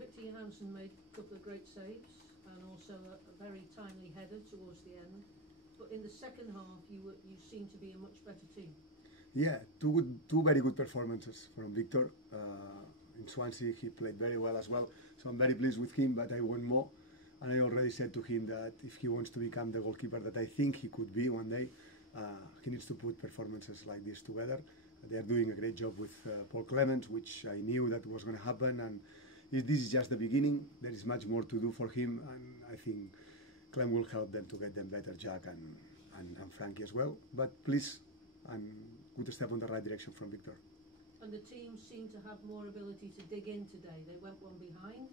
Victor Johansson made a couple of great saves and also a very timely header towards the end. But in the second half, you seemed to be a much better team. Yeah, two very good performances from Victor. In Swansea, he played very well as well. So I'm very pleased with him, but I want more. And I already said to him that if he wants to become the goalkeeper that I think he could be one day, he needs to put performances like this together. They are doing a great job with Paul Clements, which I knew that was going to happen. And this is just the beginning. There is much more to do for him, and I think Clem will help them to get them better, Jack and Frankie as well. But please, and good step on the right direction from Victor. And the team seemed to have more ability to dig in today. They went one behind,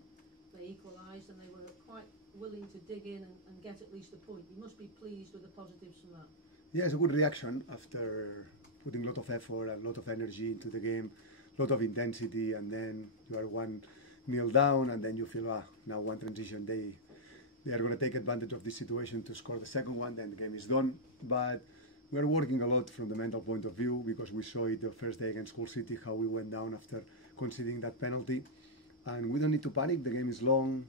they equalised, and they were quite willing to dig in and get at least a point. You must be pleased with the positives from that. Yeah, it's a good reaction after putting a lot of effort and a lot of energy into the game, a lot of intensity, and then you are 1-0 down, and then you feel, now one transition, they are going to take advantage of this situation to score the second one, then the game is done. But we are working a lot from the mental point of view, because we saw it the first day against Stoke City, how we went down after conceding that penalty. And we don't need to panic, the game is long,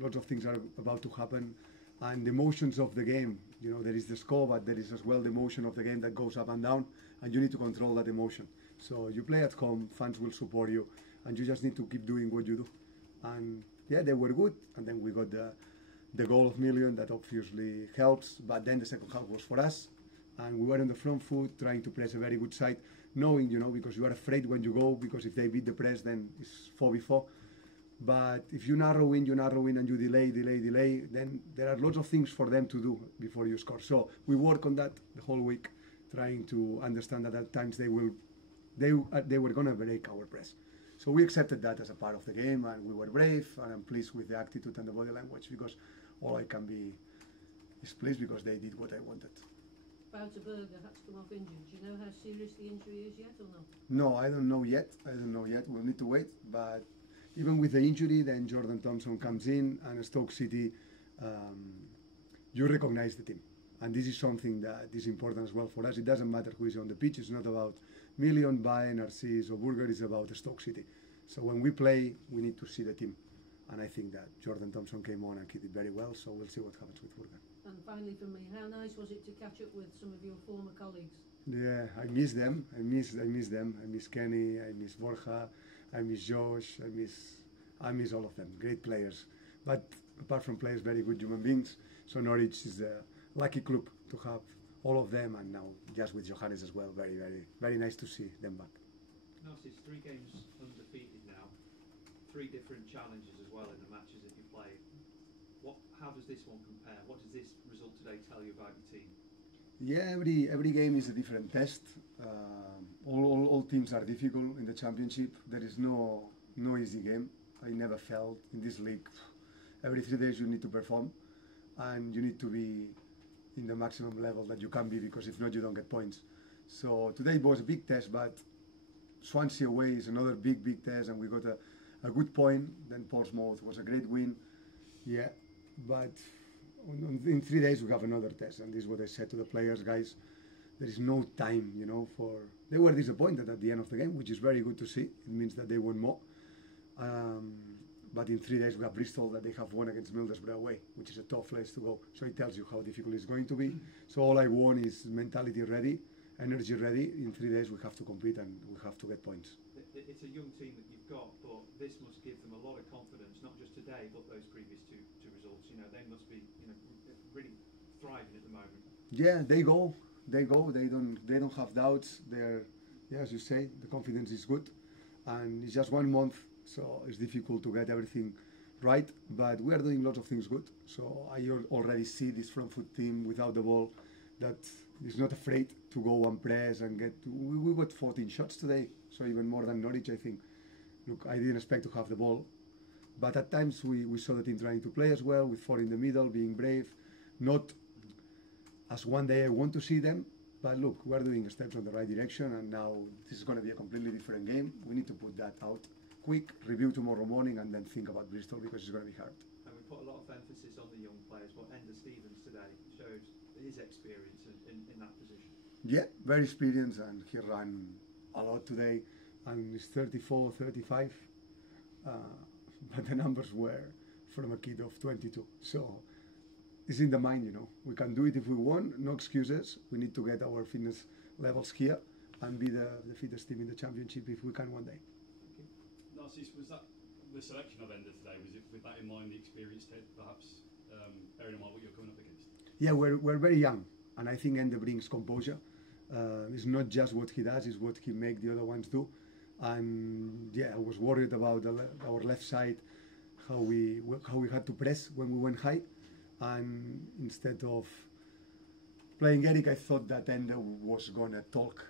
lots of things are about to happen. And the emotions of the game, there is the score, but there is as well the emotion of the game that goes up and down, and you need to control that emotion. So you play at home, fans will support you, and you just need to keep doing what you do. And yeah, they were good, and then we got the goal of Million, that obviously helps, but then the second half was for us, and we were on the front foot, trying to press a very good side, knowing, because you are afraid when you go, because if they beat the press, then it's 4v4. But if you narrow in, and you delay, then there are lots of things for them to do before you score. So we work on that the whole week, trying to understand that at times they were going to break our press. So we accepted that as a part of the game, and we were brave, and I'm pleased with the attitude and the body language, because all I can be is pleased because they did what I wanted. Bouterberger had to come off injured. Do you know how serious the injury is yet or not? No, I don't know yet. We'll need to wait, but even with the injury, then Jordan Thompson comes in, and Stoke City, you recognize the team. And this is something that is important as well for us. It doesn't matter who is on the pitch. It's not about Million, Bae, Narcis or Burger. It's about Stoke City. So when we play, we need to see the team. And I think that Jordan Thompson came on and did it very well. So we'll see what happens with Burger. And finally from me, how nice was it to catch up with some of your former colleagues? Yeah, I miss them. I miss them. I miss Kenny. I miss Borja. I miss Josh. I miss all of them. Great players. But apart from players, very good human beings. So Norwich is a lucky club to have all of them, and now just with Johannes as well. Very, very, very nice to see them back. Narcis, 3 games undefeated now, 3 different challenges as well in the matches that you played. How does this one compare? What does this result today tell you about your team? Yeah, every game is a different test. All teams are difficult in the championship. There is no easy game. I never felt in this league. Every 3 days you need to perform, and you need to be in the maximum level that you can be, because if not, you don't get points. So today was a big test, but Swansea away is another big test, and we got a good point. Then Portsmouth was a great win. Yeah, but in 3 days we have another test, and this is what I said to the players, guys. There is no time, they were disappointed at the end of the game, which is very good to see. It means that they want more. But in 3 days we have Bristol, that they have won against Middlesbrough away, which is a tough place to go. So it tells you how difficult it's going to be. So all I want is mentality ready, energy ready. In 3 days we have to compete, and we have to get points. It's a young team that you've got, but this must give them a lot of confidence, not just today, but those previous two results. They must be really thriving at the moment. Yeah, they go. They don't have doubts. As you say, the confidence is good, and it's just 1 month. So it's difficult to get everything right, but we are doing lots of things good. So I already see this front foot team without the ball that is not afraid to go and press and get. We got 14 shots today, so even more than Norwich, I think. Look, I didn't expect to have the ball, but at times we saw the team trying to play as well, with 4 in the middle, being brave. Not as one day I want to see them, but look, we are doing steps in the right direction, and now this is going to be a completely different game. We need to put that out quick, review tomorrow morning, and then think about Bristol, because it's going to be hard. And we put a lot of emphasis on the young players, but Ender Stevens today shows his experience in that position. Yeah, very experienced, and he ran a lot today, and he's 34, 35. but the numbers were from a kid of 22. So it's in the mind, you know. We can do it if we want, no excuses. We need to get our fitness levels here and be the fittest team in the championship if we can one day. Narcis, was that the selection of Ender today? Was it with that in mind, the experience, perhaps, bearing in mind what you're coming up against? Yeah, we're very young, and I think Ender brings composure. It's not just what he does, it's what he makes the other ones do. And yeah, I was worried about our left side, how we had to press when we went high. And instead of playing Eric, I thought that Ender was going to talk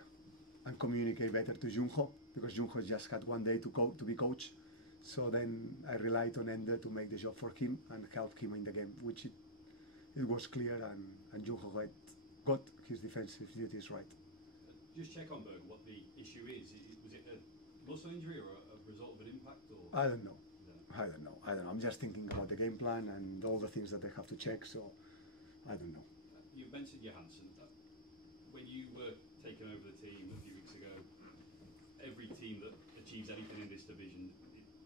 and communicate better to Junho, because Junho just had one day to be coach. So then I relied on Ender to make the job for him and help him in the game, which it was clear, and Junho got his defensive duties right. Just check on Berg what the issue is. Was it a muscle injury or a result of an impact? Or? I don't know. I don't know. I'm just thinking about the game plan and all the things that I have to check, so I don't know. You mentioned Johansson. When you were taking over the team a few weeks ago, every team that achieves anything in this division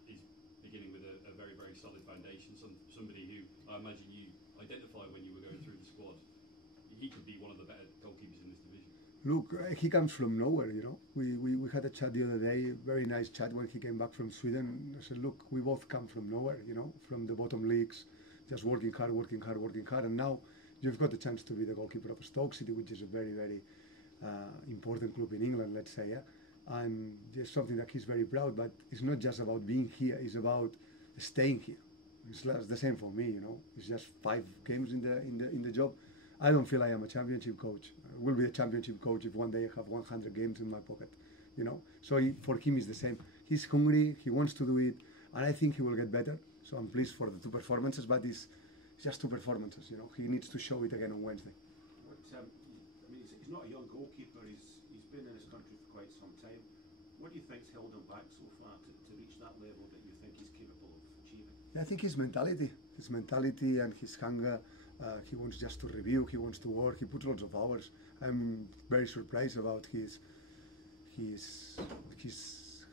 is beginning with a very, very solid foundation. Somebody who I imagine you identified when you were going through the squad. He could be one of the better goalkeepers in this division. Look, he comes from nowhere, you know. We had a chat the other day, very nice chat when he came back from Sweden. I said, look, we both come from nowhere, you know, from the bottom leagues, just working hard, and now you've got the chance to be the goalkeeper of Stoke City, which is a very, very important club in England, let's say, yeah? And it's something that he's very proud, but it's not just about being here, it's about staying here. It's the same for me, you know. It's just 5 games in the job. I don't feel I am a championship coach. I will be a championship coach if one day I have 100 games in my pocket, you know. So for him it's the same. He's hungry, he wants to do it, and I think he will get better. So I'm pleased for the 2 performances, but it's just 2 performances, you know. He needs to show it again on Wednesday. I mean, he's not a young goalkeeper. He's been in this country for quite some time. What do you think's held him back so far to reach that level that you think he's capable of achieving? I think his mentality and his hunger. He wants just to review, he wants to work, he puts lots of hours. I'm very surprised about his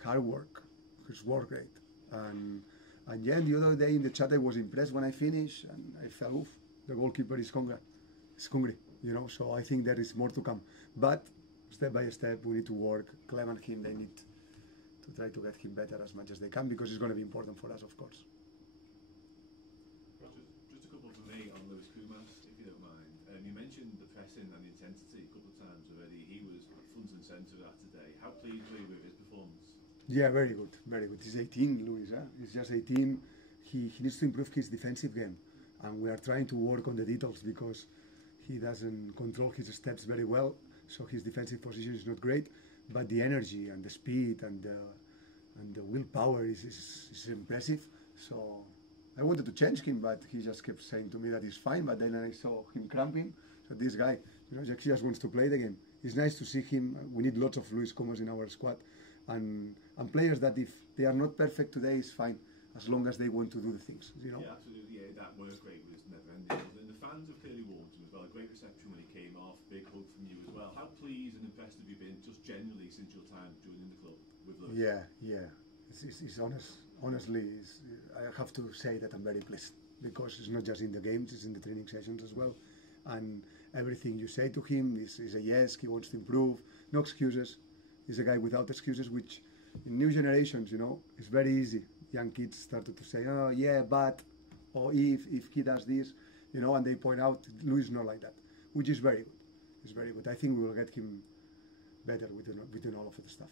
hard work, his work rate. And yeah, the other day in the chat I was impressed when I finished, and I felt, oof, the goalkeeper is hungry, you know, so I think there is more to come. But step by step we need to work. Clem and him, they need to try to get him better as much as they can, because it's going to be important for us, of course. You mentioned the pressing and the intensity a couple of times already. He was front and centre of that today. How pleased were you with his performance? Yeah, very good, very good. He's 18, Luis. He's just 18. He needs to improve his defensive game, and we are trying to work on the details because he doesn't control his steps very well. So his defensive position is not great, but the energy and the speed and the willpower is impressive. So I wanted to change him, but he just kept saying to me that he's fine. But then I saw him cramping. So this guy, you know, he just wants to play the game. It's nice to see him. We need lots of Luis Comas in our squad, and players that if they are not perfect today is fine, as long as they want to do the things, you know. Yeah, absolutely. Yeah, that work rate was never ending. And the fans have clearly warmed him as well. A great reception when he came off. Big hug from you as well. How pleased and impressed have you been just generally since your time joining the club with Luis? Yeah. It's honest. Honestly, I have to say that I'm very pleased, because it's not just in the games, it's in the training sessions as well. And everything you say to him is a yes, he wants to improve, no excuses. He's a guy without excuses, which in new generations, you know, it's very easy. Young kids started to say, oh yeah, but, or if he does this, you know, and they point out, Luis is not like that, which is very good. It's very good. I think we will get him better within all of the stuff.